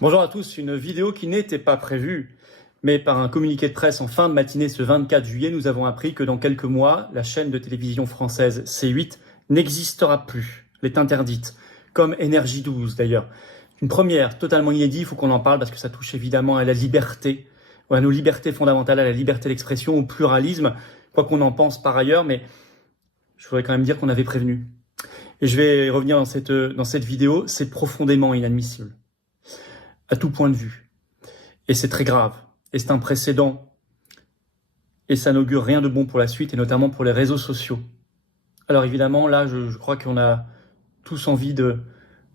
Bonjour à tous, une vidéo qui n'était pas prévue, mais par un communiqué de presse en fin de matinée ce 24 juillet, nous avons appris que dans quelques mois, la chaîne de télévision française C8 n'existera plus. Elle est interdite, comme Énergie 12 d'ailleurs. Une première, totalement inédite, il faut qu'on en parle parce que ça touche évidemment à la liberté, ou à nos libertés fondamentales, à la liberté d'expression, au pluralisme, quoi qu'on en pense par ailleurs, mais je voudrais quand même dire qu'on avait prévenu. Et je vais revenir dans cette vidéo, c'est profondément inadmissible, à tout point de vue. Et c'est très grave. Et c'est un précédent. Et ça n'augure rien de bon pour la suite, et notamment pour les réseaux sociaux. Alors évidemment, là, je crois qu'on a tous envie de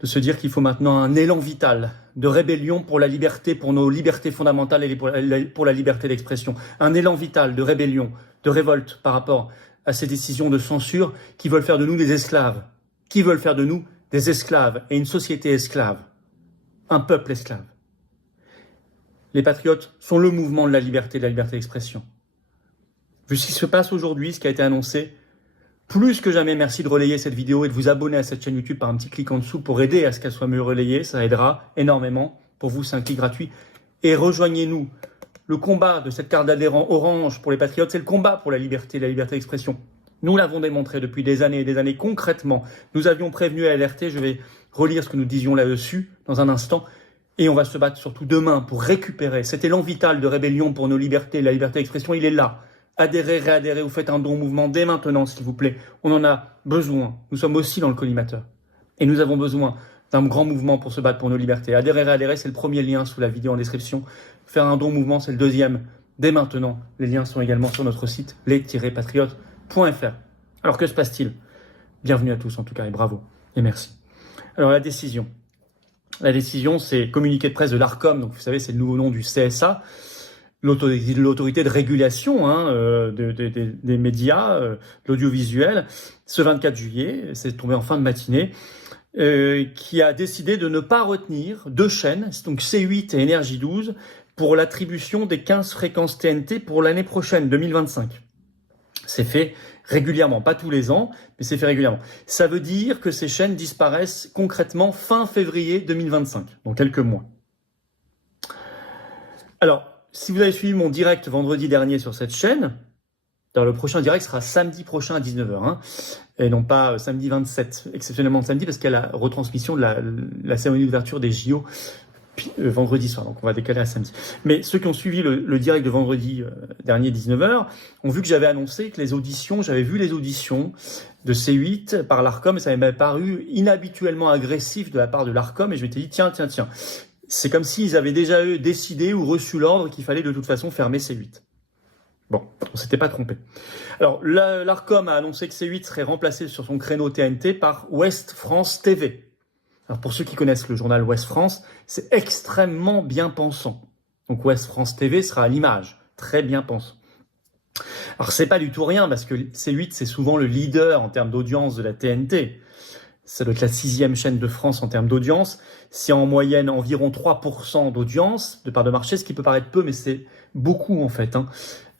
se dire qu'il faut maintenant un élan vital de rébellion pour la liberté, pour nos libertés fondamentales et pour la liberté d'expression. Un élan vital de rébellion, de révolte par rapport à ces décisions de censure qui veulent faire de nous des esclaves. Qui veulent faire de nous des esclaves et une société esclave. Un peuple esclave. Les patriotes sont le mouvement de la liberté d'expression. Vu ce qui se passe aujourd'hui, ce qui a été annoncé, plus que jamais, merci de relayer cette vidéo et de vous abonner à cette chaîne YouTube par un petit clic en dessous pour aider à ce qu'elle soit mieux relayée. Ça aidera énormément. Pour vous, c'est un clic gratuit. Et rejoignez-nous. Le combat de cette carte d'adhérent orange pour les patriotes, c'est le combat pour la liberté d'expression. Nous l'avons démontré depuis des années et des années concrètement. Nous avions prévenu et alerté. Je vais relire ce que nous disions là-dessus dans un instant. Et on va se battre surtout demain pour récupérer cet élan vital de rébellion pour nos libertés. La liberté d'expression, il est là. Adhérez, réadhérez, vous faites un don au mouvement dès maintenant, s'il vous plaît. On en a besoin. Nous sommes aussi dans le collimateur. Et nous avons besoin d'un grand mouvement pour se battre pour nos libertés. Adhérez, réadhérez, c'est le premier lien sous la vidéo en description. Faire un don au mouvement, c'est le deuxième. Dès maintenant, les liens sont également sur notre site, les-patriotes.fr. Alors que se passe-t-il? Bienvenue à tous en tout cas et bravo et merci. Alors la décision, c'est communiqué de presse de l'Arcom, donc vous savez, c'est le nouveau nom du CSA, l'autorité de régulation des médias, l'audiovisuel, ce 24 juillet, c'est tombé en fin de matinée, qui a décidé de ne pas retenir deux chaînes, donc C8 et Énergie 12, pour l'attribution des 15 fréquences TNT pour l'année prochaine, 2025. C'est fait régulièrement, pas tous les ans, mais c'est fait régulièrement. Ça veut dire que ces chaînes disparaissent concrètement fin février 2025, dans quelques mois. Alors, si vous avez suivi mon direct vendredi dernier sur cette chaîne, le prochain direct sera samedi prochain à 19h, et non pas samedi 27, exceptionnellement samedi, parce qu'il y a la retransmission de la cérémonie d'ouverture des JO vendredi soir, donc on va décaler à samedi. Mais ceux qui ont suivi le direct de vendredi dernier 19h ont vu que j'avais annoncé que j'avais vu les auditions de C8 par l'Arcom, et ça m'avait paru inhabituellement agressif de la part de l'Arcom, et je m'étais dit tiens, c'est comme s'ils avaient déjà décidé ou reçu l'ordre qu'il fallait de toute façon fermer C8. Bon, on s'était pas trompé. Alors, l'Arcom a annoncé que C8 serait remplacé sur son créneau TNT par Ouest France TV. Alors, pour ceux qui connaissent le journal Ouest France, c'est extrêmement bien pensant. Donc, Ouest France TV sera à l'image, très bien pensant. Alors, c'est pas du tout rien, parce que C8, c'est souvent le leader en termes d'audience de la TNT. Ça doit être la 6e chaîne de France en termes d'audience. C'est en moyenne environ 3% d'audience de part de marché, ce qui peut paraître peu, mais c'est beaucoup en fait.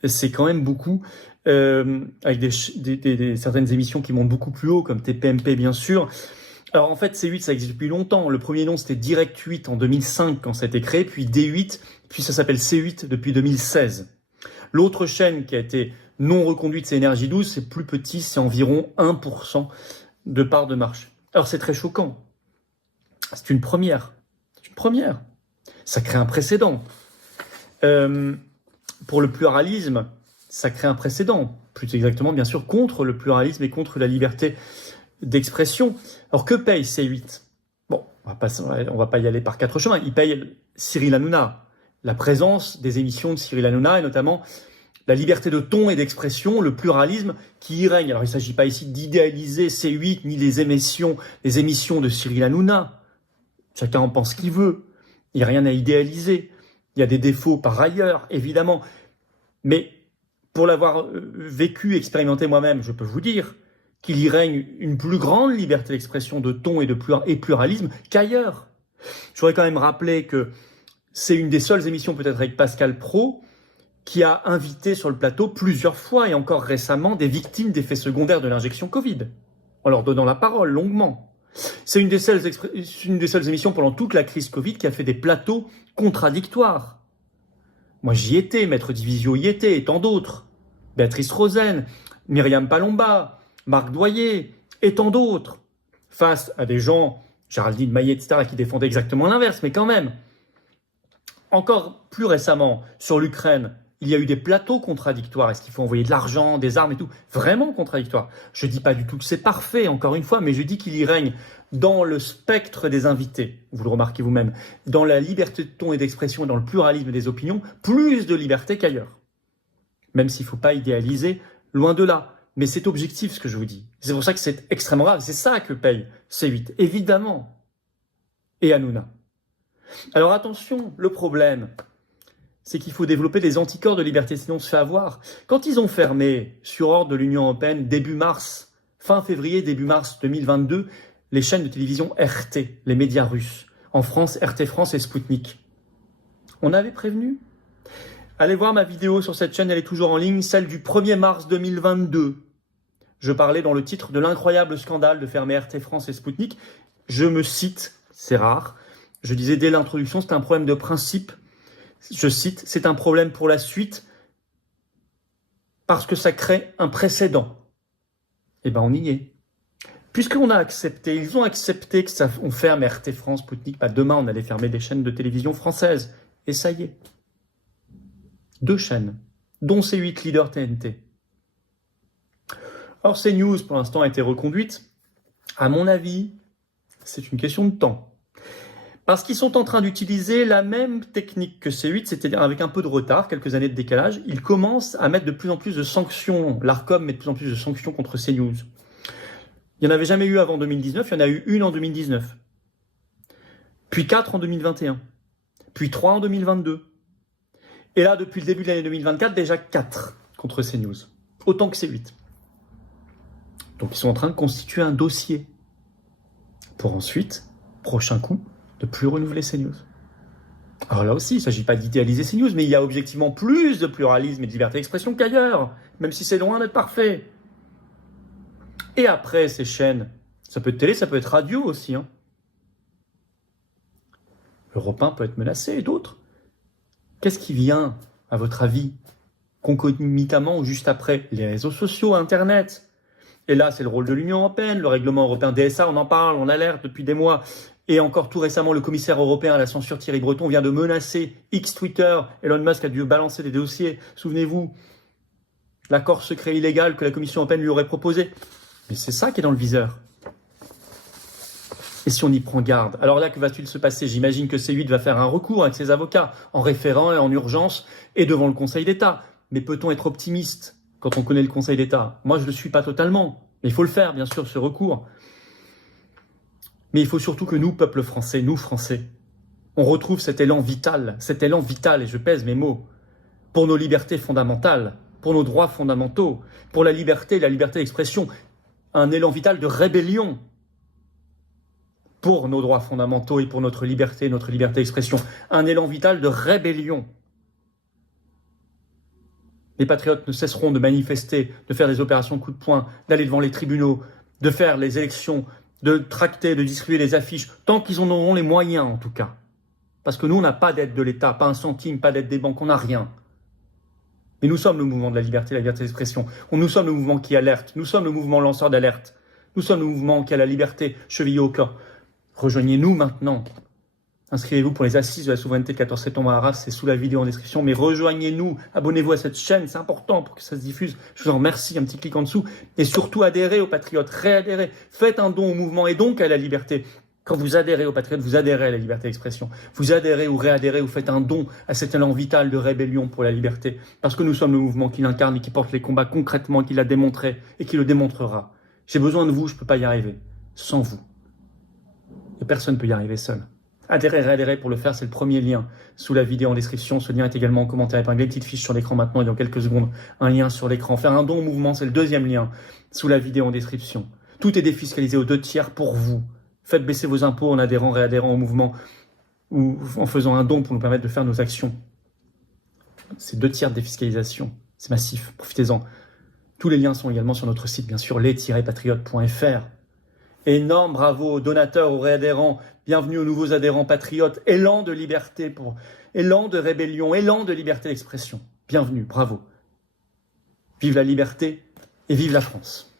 C'est quand même beaucoup, avec certaines émissions qui montent beaucoup plus haut, comme TPMP bien sûr. Alors en fait, C8, ça existe depuis longtemps. Le premier nom, c'était Direct 8 en 2005 quand ça a été créé, puis D8, puis ça s'appelle C8 depuis 2016. L'autre chaîne qui a été non reconduite, c'est Énergie 12, c'est plus petit, c'est environ 1% de part de marché. Alors c'est très choquant. C'est une première. Ça crée un précédent. Pour le pluralisme, ça crée un précédent. Plus exactement, bien sûr, contre le pluralisme et contre la liberté d'expression. Alors que paye C8 ? Bon, on va pas y aller par quatre chemins. Il paye Cyril Hanouna. La présence des émissions de Cyril Hanouna et notamment la liberté de ton et d'expression, le pluralisme qui y règne. Alors il ne s'agit pas ici d'idéaliser C8 ni les émissions de Cyril Hanouna. Chacun en pense ce qu'il veut. Il n'y a rien à idéaliser. Il y a des défauts par ailleurs, évidemment. Mais pour l'avoir vécu, expérimenté moi-même, je peux vous dire qu'il y règne une plus grande liberté d'expression, de ton et pluralisme qu'ailleurs. Je voudrais quand même rappeler que c'est une des seules émissions, peut-être avec Pascal Praud, qui a invité sur le plateau plusieurs fois et encore récemment des victimes d'effets secondaires de l'injection Covid, en leur donnant la parole longuement. C'est une des seules émissions pendant toute la crise Covid qui a fait des plateaux contradictoires. Moi, j'y étais, Maître Divisio y était, et tant d'autres. Béatrice Rosen, Myriam Palomba, Marc Doyer, et tant d'autres. Face à des gens, Géraldine Maillet, etc., qui défendaient exactement l'inverse, mais quand même. Encore plus récemment, sur l'Ukraine, il y a eu des plateaux contradictoires. Est-ce qu'il faut envoyer de l'argent, des armes et tout? Vraiment contradictoire. Je ne dis pas du tout que c'est parfait, encore une fois, mais je dis qu'il y règne dans le spectre des invités, vous le remarquez vous-même, dans la liberté de ton et d'expression et dans le pluralisme des opinions, plus de liberté qu'ailleurs. Même s'il ne faut pas idéaliser, loin de là. Mais c'est objectif ce que je vous dis. C'est pour ça que c'est extrêmement grave. C'est ça que paye C8, évidemment. Et Hanouna. Alors attention, le problème, c'est qu'il faut développer des anticorps de liberté, sinon on se fait avoir. Quand ils ont fermé, sur ordre de l'Union européenne, début mars, fin février, début mars 2022, les chaînes de télévision RT, les médias russes, en France, RT France et Sputnik. On avait prévenu. Allez voir ma vidéo sur cette chaîne, elle est toujours en ligne, celle du 1er mars 2022. Je parlais dans le titre de l'incroyable scandale de fermer RT France et Sputnik. Je me cite, c'est rare, je disais dès l'introduction, c'est un problème de principe. Je cite, c'est un problème pour la suite parce que ça crée un précédent. Eh ben on y est. Puisqu'on a accepté, ils ont accepté que ça, on ferme RT France, Sputnik, bah demain on allait fermer des chaînes de télévision françaises. Et ça y est. 2 chaînes, dont C8 leader TNT. Or CNews pour l'instant a été reconduite. À mon avis, c'est une question de temps. Parce qu'ils sont en train d'utiliser la même technique que C8, c'est-à-dire avec un peu de retard, quelques années de décalage, ils commencent à mettre de plus en plus de sanctions. L'ARCOM met de plus en plus de sanctions contre CNews. Il n'y en avait jamais eu avant 2019, il y en a eu une en 2019. Puis 4 en 2021. Puis 3 en 2022. Et là, depuis le début de l'année 2024, déjà 4 contre CNews. Autant que C8. Donc ils sont en train de constituer un dossier. Pour ensuite, prochain coup, de plus renouveler CNews. Alors là aussi, il ne s'agit pas d'idéaliser CNews, mais il y a objectivement plus de pluralisme et de liberté d'expression qu'ailleurs, même si c'est loin d'être parfait. Et après, ces chaînes, ça peut être télé, ça peut être radio aussi. Europe 1 peut être menacé, et d'autres. Qu'est-ce qui vient, à votre avis, concomitamment ou juste après? Les réseaux sociaux, Internet. Et là, c'est le rôle de l'Union européenne, le règlement européen DSA, on en parle, on alerte depuis des mois. Et encore tout récemment, le commissaire européen à la censure Thierry Breton vient de menacer X Twitter. Elon Musk a dû balancer des dossiers. Souvenez-vous, l'accord secret illégal que la Commission européenne lui aurait proposé. Mais c'est ça qui est dans le viseur. Et si on y prend garde, alors là, que va-t-il se passer? J'imagine que C8 va faire un recours avec ses avocats, en référent et en urgence, et devant le Conseil d'État. Mais peut-on être optimiste quand on connaît le Conseil d'État? Moi, je ne le suis pas totalement. Mais il faut le faire, bien sûr, ce recours. Mais il faut surtout que nous, peuple français, nous Français, on retrouve cet élan vital, et je pèse mes mots, pour nos libertés fondamentales, pour nos droits fondamentaux, pour la liberté d'expression, un élan vital de rébellion pour nos droits fondamentaux et pour notre liberté d'expression, un élan vital de rébellion. Les patriotes ne cesseront de manifester, de faire des opérations coup de poing, d'aller devant les tribunaux, de faire les élections, de tracter, de distribuer les affiches, tant qu'ils en auront les moyens en tout cas. Parce que nous, on n'a pas d'aide de l'État, pas un centime, pas d'aide des banques, on n'a rien. Mais nous sommes le mouvement de la liberté d'expression. Nous sommes le mouvement qui alerte, nous sommes le mouvement lanceur d'alerte. Nous sommes le mouvement qui a la liberté chevillée au corps. Rejoignez-nous maintenant. Inscrivez-vous pour les assises de la souveraineté le 14 septembre à Arras, c'est sous la vidéo en description. Mais rejoignez-nous, abonnez-vous à cette chaîne, c'est important pour que ça se diffuse. Je vous en remercie, un petit clic en dessous. Et surtout, adhérez aux patriotes, réadhérez. Faites un don au mouvement et donc à la liberté. Quand vous adhérez aux patriotes, vous adhérez à la liberté d'expression. Vous adhérez ou réadhérez ou faites un don à cet élan vital de rébellion pour la liberté. Parce que nous sommes le mouvement qui l'incarne et qui porte les combats concrètement, qui l'a démontré et qui le démontrera. J'ai besoin de vous, je ne peux pas y arriver. Sans vous. Et personne ne peut y arriver seul. Adhérez, réadhérez pour le faire, c'est le premier lien sous la vidéo en description. Ce lien est également en commentaire épinglé, petite fiche sur l'écran maintenant et dans quelques secondes, un lien sur l'écran. Faire un don au mouvement, c'est le deuxième lien sous la vidéo en description. Tout est défiscalisé aux 2/3 pour vous. Faites baisser vos impôts en adhérant, réadhérant au mouvement ou en faisant un don pour nous permettre de faire nos actions. C'est 2/3 de défiscalisation. C'est massif, profitez-en. Tous les liens sont également sur notre site, bien sûr, les-patriotes.fr. Énorme bravo aux donateurs, aux réadhérents. Bienvenue aux nouveaux adhérents patriotes. Élan de liberté, élan de rébellion, élan de liberté d'expression. Bienvenue, bravo. Vive la liberté et vive la France.